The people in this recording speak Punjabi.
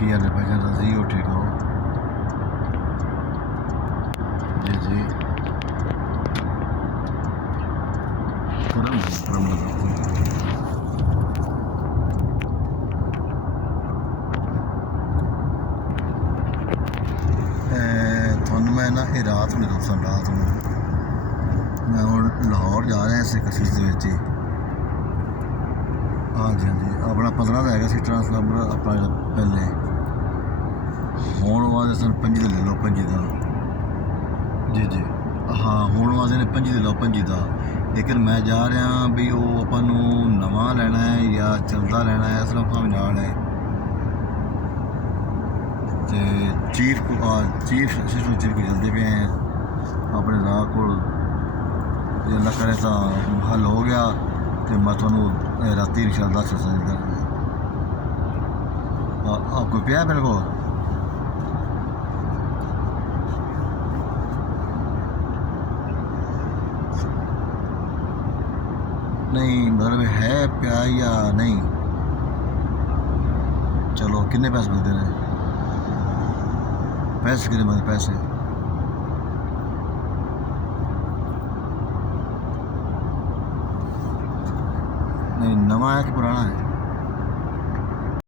की हाल है भाईजान? राजी हो? ठीक हो? जी जी। करम लगा ਤੁਹਾਨੂੰ ਮੈਂ ਨਾ ਇਹ ਰਾਤ ਨੂੰ ਦੱਸਾਂ। ਰਾਤ ਨੂੰ ਮੈਂ ਹੁਣ ਲਾਹੌਰ ਜਾ ਰਿਹਾ ਸੀ ਕਸੀਸ ਦੇ ਵਿੱਚ ਹੀ। ਹਾਂਜੀ ਹਾਂਜੀ, ਆਪਣਾ 15 ਦਾ ਹੈਗਾ ਸੀ ਟਰਾਂਸਫਾਰਮਰ ਆਪਣਾ ਜਿਹੜਾ ਪਹਿਲੇ। ਹੁਣ ਵਾਸਤੇ ਸਾਨੂੰ 25 ਦਾ ਲੈ ਲਓ, 25 ਦਾ। ਜੀ ਜੀ ਹਾਂ, ਹੁਣ ਵਾਸਤੇ ਨੇ 25 ਦੇ ਲਓ, 25 ਦਾ। ਲੇਕਿਨ ਮੈਂ ਜਾ ਰਿਹਾ ਵੀ ਉਹ ਆਪਾਂ ਨੂੰ ਨਵਾਂ ਲੈਣਾ ਹੈ ਜਾਂ ਚੱਲਦਾ ਲੈਣਾ ਹੈ, ਇਸ ਤਰ੍ਹਾਂ ਵੀ ਨਾਲ ਹੈ। ਤੇ ਚੀਫ ਅਸਿਸਟੈਂਟ ਚੀਫ ਕੋਲ ਚੱਲਦੇ ਪਏ ਹੈ ਆਪਣੇ ਰਾਹ ਕੋਲ। ਜੇ ਅੱਲਾ ਕਰੇ ਤਾਂ ਹੱਲ ਹੋ ਗਿਆ ਤੇ ਮੈਂ ਤੁਹਾਨੂੰ ਰਾਤੀ ਇੰਸ਼ਾਅੱਲਾ ਦੱਸ ਸਕਦਾ। आपको पिया मेरे को? नहीं मतलब है पिया या नहीं? चलो कितने पैसे मिलते हैं? पैसे कितने मिलते? पैसे नहीं, नवा है कि पुराना है?